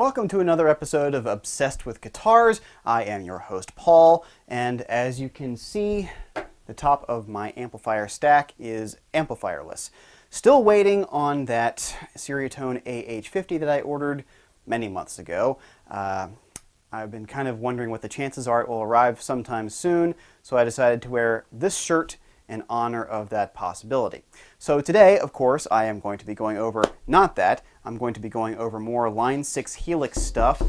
Welcome to another episode of Obsessed with Guitars. I am your host, Paul, and as you can see, the top of my amplifier stack is amplifierless. Still waiting on that Ceriatone AH50 that I ordered many months ago. I've been kind of wondering what the chances are it will arrive sometime soon, so I decided to wear this shirt in honor of that possibility. So today, of course, I am going to be going over, not that, I'm going to be going over more Line 6 Helix stuff.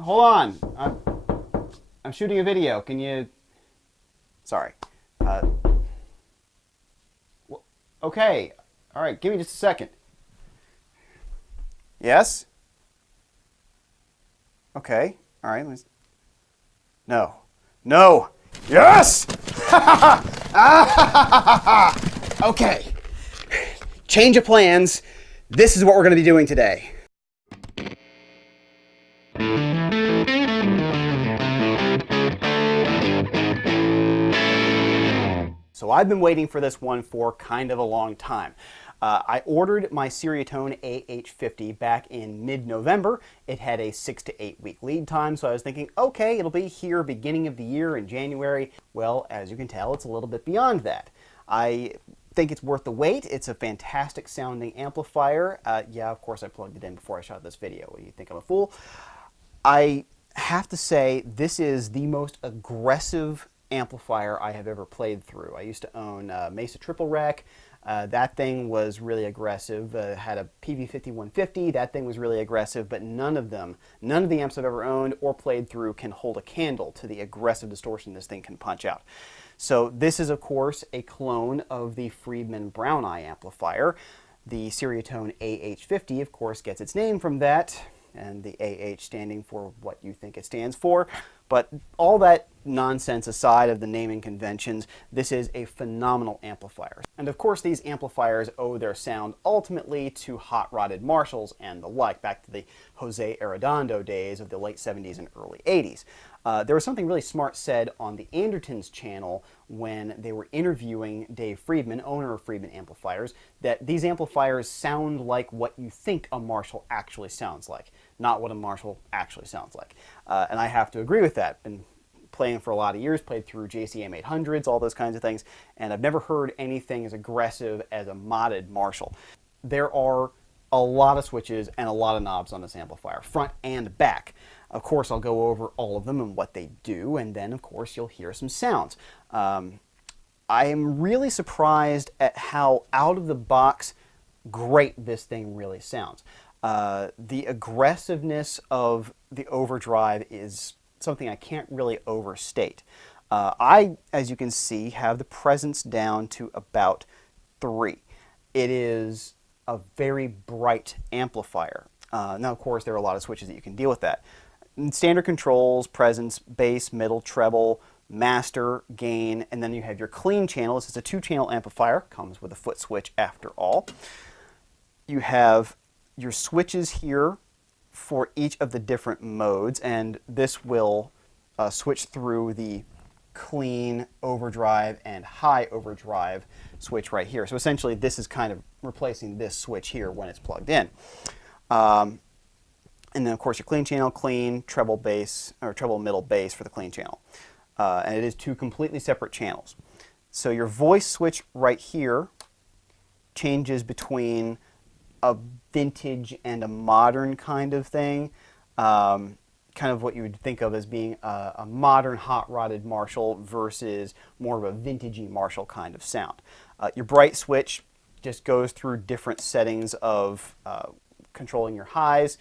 Hold on, I'm shooting a video, can you, sorry. Okay, all right, give me just a second. Yes? Okay, all right, no, no, yes! Okay, change of plans. This is what we're going to be doing today. So I've been waiting for this one for kind of a long time. I ordered my Ceriatone AH50 back in mid-November. It had a 6 to 8 week lead time, so I was thinking, okay, it'll be here beginning of the year in January. Well, as you can tell, it's a little bit beyond that. I think it's worth the wait. It's a fantastic sounding amplifier. Yeah, of course I plugged it in before I shot this video. What do you think, I'm a fool? I have to say, this is the most aggressive amplifier I have ever played through. I used to own Mesa Triple Rec. That thing was really aggressive. Had a PV5150. That thing was really aggressive, but none of the amps I've ever owned or played through can hold a candle to the aggressive distortion this thing can punch out. So this is, of course, a clone of the Friedman Brown Eye amplifier. The Ceriatone AH50, of course, gets its name from that, and the AH standing for what you think it stands for. But all that nonsense aside of the naming conventions, this is a phenomenal amplifier. And of course these amplifiers owe their sound ultimately to hot-rodded Marshalls and the like, back to the Jose Arredondo days of the late 70s and early 80s. There was something really smart said on the Andertons channel when they were interviewing Dave Friedman, owner of Friedman Amplifiers, that these amplifiers sound like what you think a Marshall actually sounds like, not what a Marshall actually sounds like. And I have to agree with that. Been playing for a lot of years, played through JCM 800s, all those kinds of things, and I've never heard anything as aggressive as a modded Marshall. There are a lot of switches and a lot of knobs on this amplifier, front and back. Of course, I'll go over all of them and what they do, and then, of course, you'll hear some sounds. I am really surprised at how out-of-the-box great this thing really sounds. The aggressiveness of the overdrive is something I can't really overstate. I, as you can see, have the presence down to about 3. It is a very bright amplifier. Now, of course, there are a lot of switches that you can deal with that. Standard controls, presence, bass, middle, treble, master, gain, and then you have your clean channel. This is a 2-channel amplifier, comes with a foot switch after all. You have your switches here for each of the different modes, and this will switch through the clean overdrive and high overdrive switch right here. So essentially this is kind of replacing this switch here when it's plugged in. And then of course your clean channel, clean, treble bass, or treble middle bass for the clean channel. And it is 2 completely separate channels. So your voice switch right here changes between a vintage and a modern kind of thing. Kind of what you would think of as being a modern hot-rodded Marshall versus more of a vintagey Marshall kind of sound. Your bright switch just goes through different settings of controlling your highs,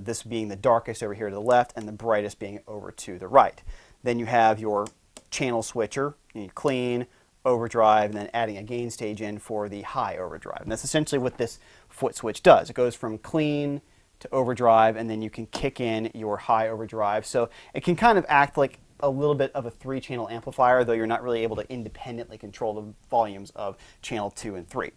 this being the darkest over here to the left and the brightest being over to the right. Then you have your channel switcher, you clean, overdrive, and then adding a gain stage in for the high overdrive. And that's essentially what this foot switch does. It goes from clean to overdrive, and then you can kick in your high overdrive. So it can kind of act like a little bit of a 3-channel amplifier, though you're not really able to independently control the volumes of channel 2 and 3.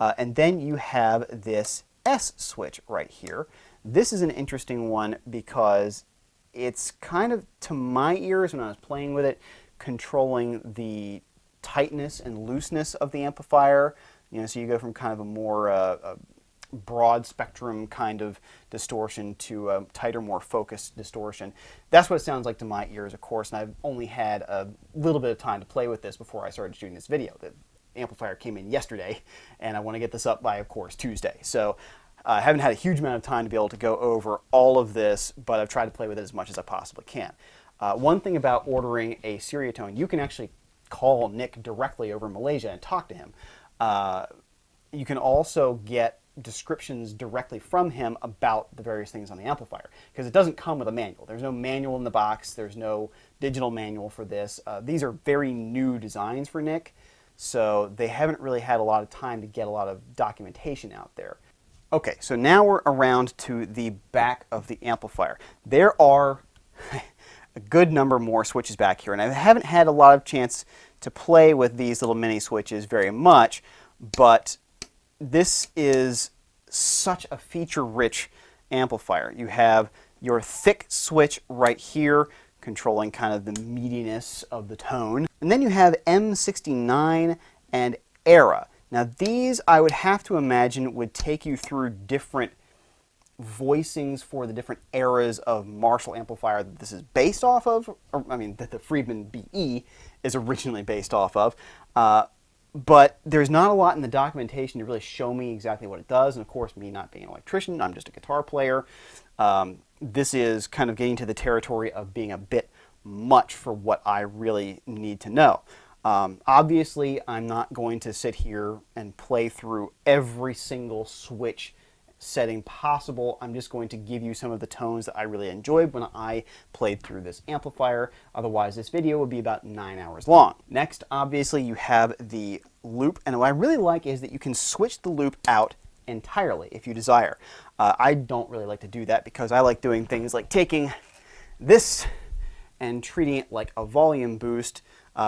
And then you have this S switch right here. This is an interesting one because it's kind of, to my ears when I was playing with it, controlling the tightness and looseness of the amplifier. You know, so you go from kind of a more broad spectrum kind of distortion to a tighter, more focused distortion. That's what it sounds like to my ears, of course, and I've only had a little bit of time to play with this before I started shooting this video. The amplifier came in yesterday, and I want to get this up by, of course, Tuesday. So I haven't had a huge amount of time to be able to go over all of this, but I've tried to play with it as much as I possibly can. One thing about ordering a Ceriatone, you can actually call Nick directly over Malaysia and talk to him. You can also get descriptions directly from him about the various things on the amplifier, because it doesn't come with a manual. There's no manual in the box. There's no digital manual for this. These are very new designs for Nick, so they haven't really had a lot of time to get a lot of documentation out there. Okay, so now we're around to the back of the amplifier. There are a good number more switches back here, and I haven't had a lot of chance to play with these little mini switches very much, but this is such a feature-rich amplifier. You have your thick switch right here, controlling kind of the meatiness of the tone. And then you have M69 and Era. Now these, I would have to imagine, would take you through different voicings for the different eras of Marshall amplifier that this is based off of, or, I mean, that the Friedman BE is originally based off of. But there's not a lot in the documentation to really show me exactly what it does, and of course, me not being an electrician, I'm just a guitar player. This is kind of getting to the territory of being a bit much for what I really need to know. Obviously, I'm not going to sit here and play through every single switch setting possible. I'm just going to give you some of the tones that I really enjoyed when I played through this amplifier. Otherwise, this video would be about 9 hours long. Next, obviously, you have the loop, and what I really like is that you can switch the loop out entirely if you desire. I don't really like to do that because I like doing things like taking this and treating it like a volume boost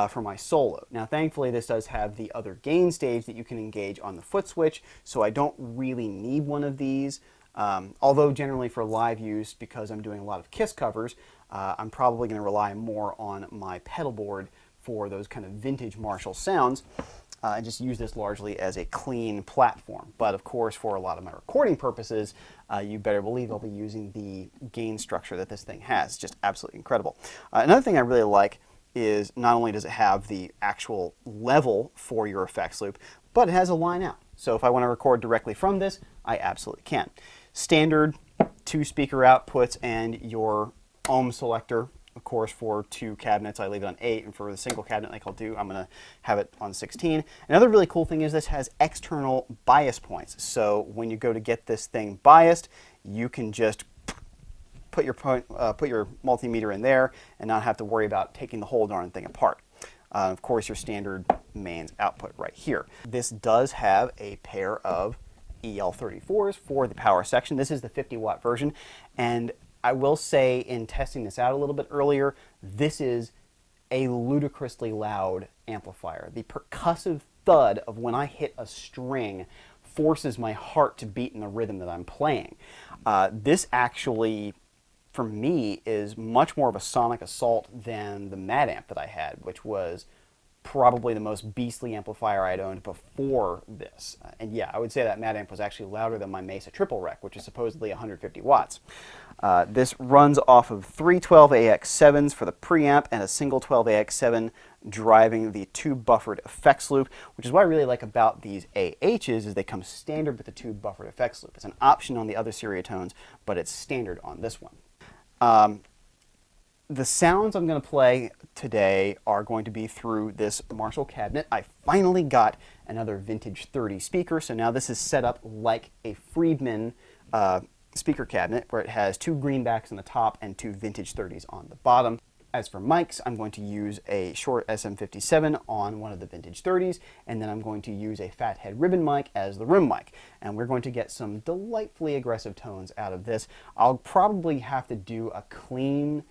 for my solo. Now thankfully this does have the other gain stage that you can engage on the foot switch, so I don't really need one of these. Although generally for live use, because I'm doing a lot of Kiss covers, I'm probably going to rely more on my pedal board for those kind of vintage Marshall sounds. And just use this largely as a clean platform. But of course, for a lot of my recording purposes, you better believe I'll be using the gain structure that this thing has. It's just absolutely incredible. Another thing I really like is not only does it have the actual level for your effects loop, but it has a line out. So if I want to record directly from this, I absolutely can. Standard 2 speaker outputs and your ohm selector. Of course, for 2 cabinets, I leave it on 8, and for the single cabinet like I'll do, I'm going to have it on 16. Another really cool thing is this has external bias points. So when you go to get this thing biased, you can just put your multimeter in there and not have to worry about taking the whole darn thing apart. Of course, your standard mains output right here. This does have a pair of EL34s for the power section. This is the 50-watt version, and I will say, in testing this out a little bit earlier, this is a ludicrously loud amplifier. The percussive thud of when I hit a string forces my heart to beat in the rhythm that I'm playing. This actually, for me, is much more of a sonic assault than the Mad Amp that I had, which was probably the most beastly amplifier I'd owned before this. And yeah, I would say that Mad Amp was actually louder than my Mesa Triple Rec, which is supposedly 150 watts. This runs off of 3 12AX7s for the preamp and a single 12AX7 driving the tube buffered effects loop, which is what I really like about these AHs is they come standard with the tube buffered effects loop. It's an option on the other Ceriatones, but it's standard on this one. The sounds I'm going to play today are going to be through this Marshall cabinet. I finally got another vintage 30 speaker, so now this is set up like a Friedman speaker cabinet where it has 2 greenbacks on the top and 2 vintage 30s on the bottom. As for mics, I'm going to use a Shure SM57 on one of the vintage 30s, and then I'm going to use a Fathead Ribbon mic as the room mic. And we're going to get some delightfully aggressive tones out of this. I'll probably have to do a clean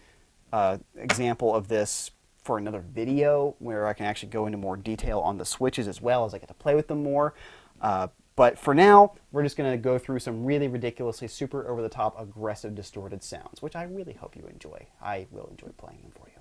example of this for another video where I can actually go into more detail on the switches as well as I get to play with them more. But for now, we're just going to go through some really ridiculously super over-the-top aggressive distorted sounds, which I really hope you enjoy. I will enjoy playing them for you.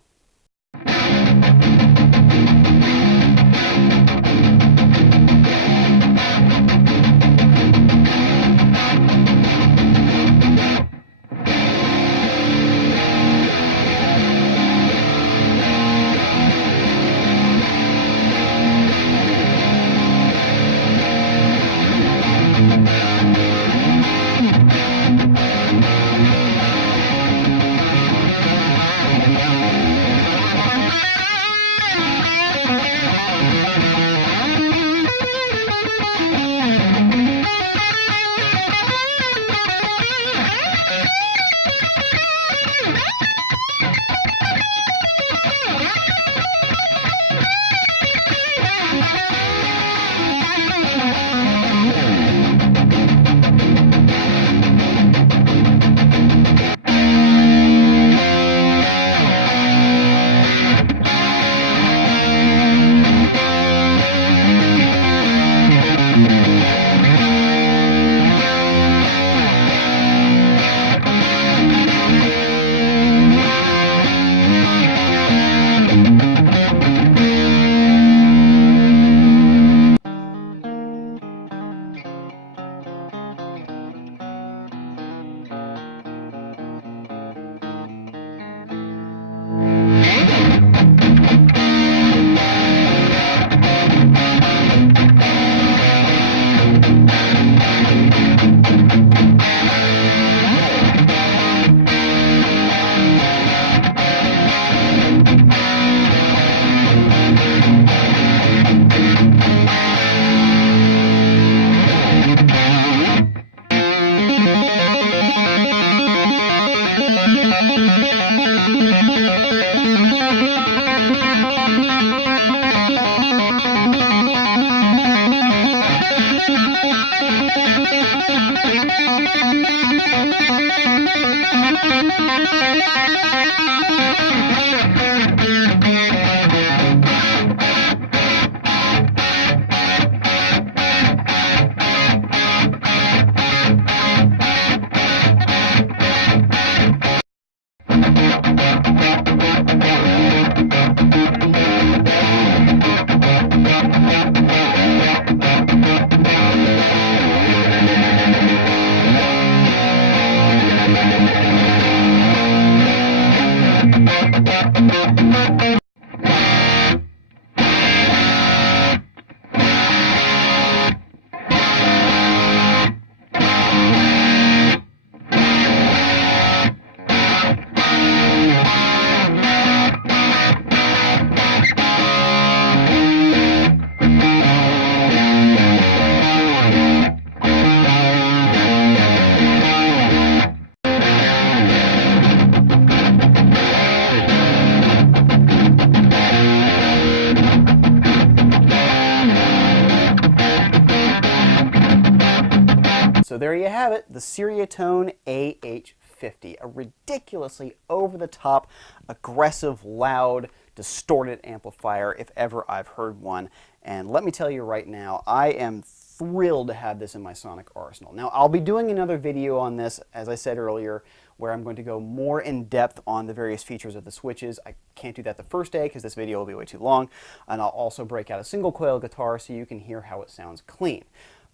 So there you have it, the Ceriatone AH50, a ridiculously over-the-top, aggressive, loud, distorted amplifier, if ever I've heard one. And let me tell you right now, I am thrilled to have this in my sonic arsenal. Now, I'll be doing another video on this, as I said earlier, where I'm going to go more in depth on the various features of the switches. I can't do that the first day because this video will be way too long, and I'll also break out a single coil guitar so you can hear how it sounds clean.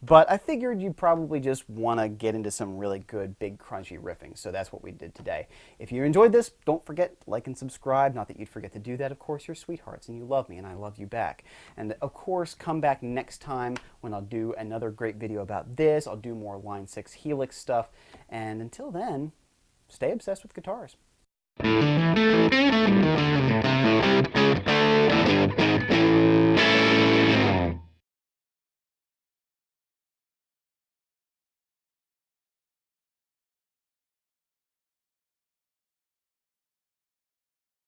But I figured you probably just want to get into some really good, big, crunchy riffing, so that's what we did today. If you enjoyed this, don't forget, like and subscribe. Not that you'd forget to do that. Of course, you're sweethearts, and you love me, and I love you back. And of course, come back next time when I'll do another great video about this. I'll do more Line 6 Helix stuff. And until then, stay obsessed with guitars.